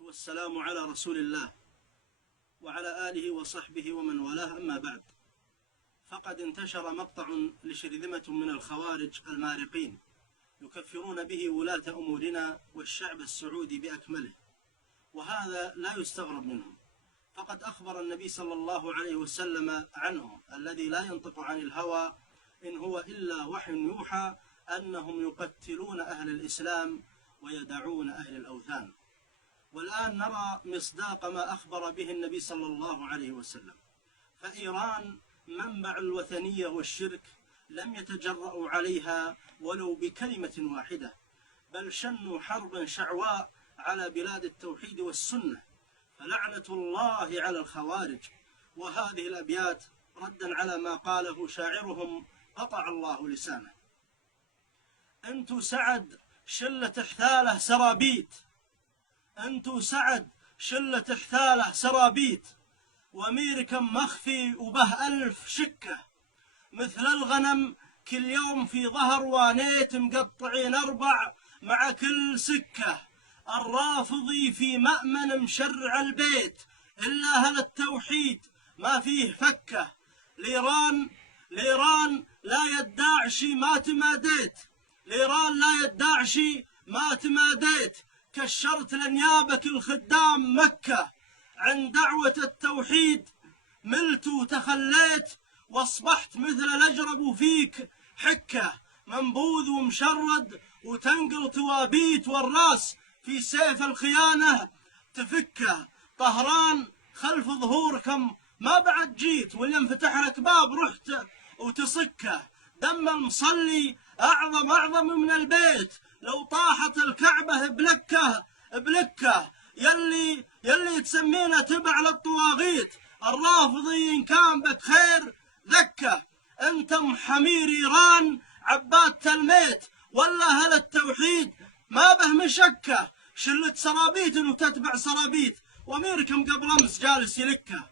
والسلام على رسول الله وعلى آله وصحبه ومن والاه، أما بعد، فقد انتشر مقطع لشرذمة من الخوارج المارقين يكفرون به ولاة أمورنا والشعب السعودي بأكمله، وهذا لا يستغرب منهم، فقد أخبر النبي صلى الله عليه وسلم عنهم الذي لا ينطق عن الهوى إن هو إلا وحي يوحى أنهم يقتلون أهل الإسلام ويدعون أهل الأوثان. والآن نرى مصداق ما أخبر به النبي صلى الله عليه وسلم. فإيران منبع الوثنية والشرك لم يتجرؤوا عليها ولو بكلمة واحدة، بل شنوا حربا شعواء على بلاد التوحيد والسنة، فلعنة الله على الخوارج. وهذه الأبيات ردا على ما قاله شاعرهم قطع الله لسانه: أنتو سعد شلة حثالة سرابيت، أنتو سعد شلة حثالة سرابيت، وأميركم مخفي وبه ألف شكة، مثل الغنم كل يوم في ظهر وانيت مقطعين أربع مع كل سكة، الرافضي في مأمن مشرع البيت إلا أهل التوحيد ما فيه فكة، لإيران لا يدعشي ما تماديت، لإيران لا يدعشي ما تماديت، كشرت لنيابك الخدام مكة، عند دعوة التوحيد ملت وتخليت، واصبحت مثل الأجرب فيك حكة، منبوذ ومشرد وتنقل توابيت، والراس في سيف الخيانة تفكه، طهران خلف ظهوركم ما بعد جيت، واللي انفتح لك باب رحت وتصكه، دم المصلي أعظم من البيت، لو طاحت الكعبة بلكه، يلي تسمينا تبع للطواغيت، الرافضي إن كان بك خير ذكه، أنتم حمير إيران عباد تلميت، ولا أهل التوحيد ما به مشكة، شلة سرابيت وتتبع سرابيت، وأميركم قبل أمس جالس يلكه.